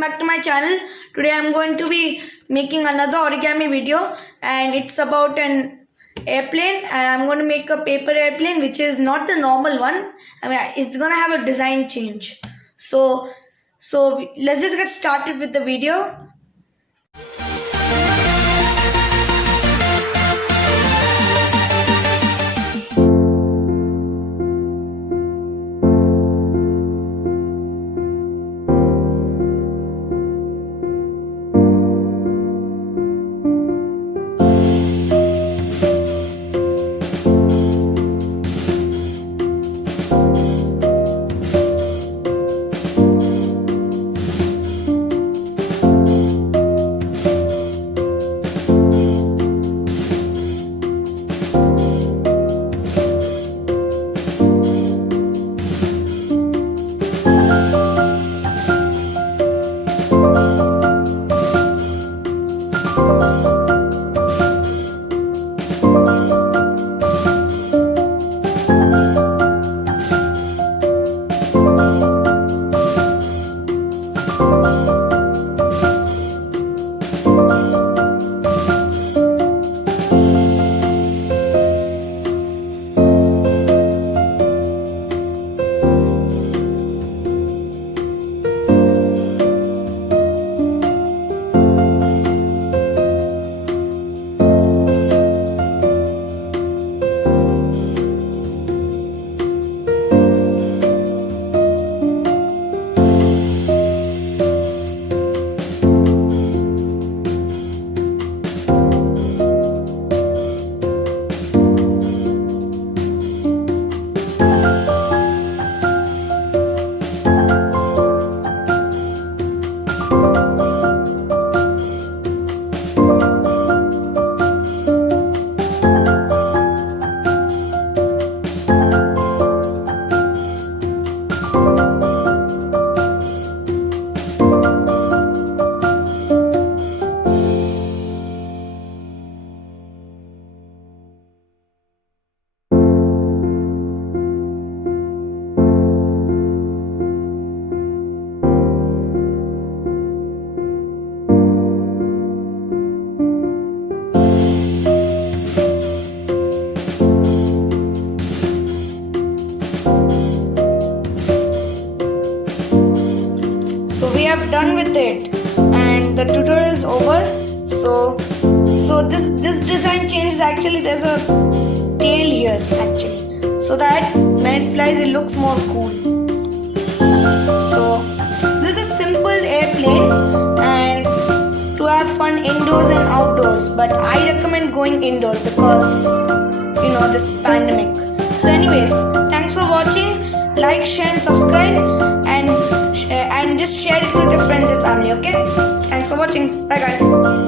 welcome back to my channel. Today I'm going to be making another origami video, and it's about an airplane, and I'm going to make a paper airplane which is not the normal one. I mean, it's going to have a design change. So let's just get started with the video. So we have done with it, and the tutorial is over. So this design changes. Actually, there's a tail here actually, so that when it flies, it looks more cool. So this is a simple airplane, and to have fun indoors and outdoors. But I recommend going indoors because this pandemic. So anyways, thanks for watching. Like, share and subscribe, and just share it with your friends and family. Okay, thanks for watching. Bye guys.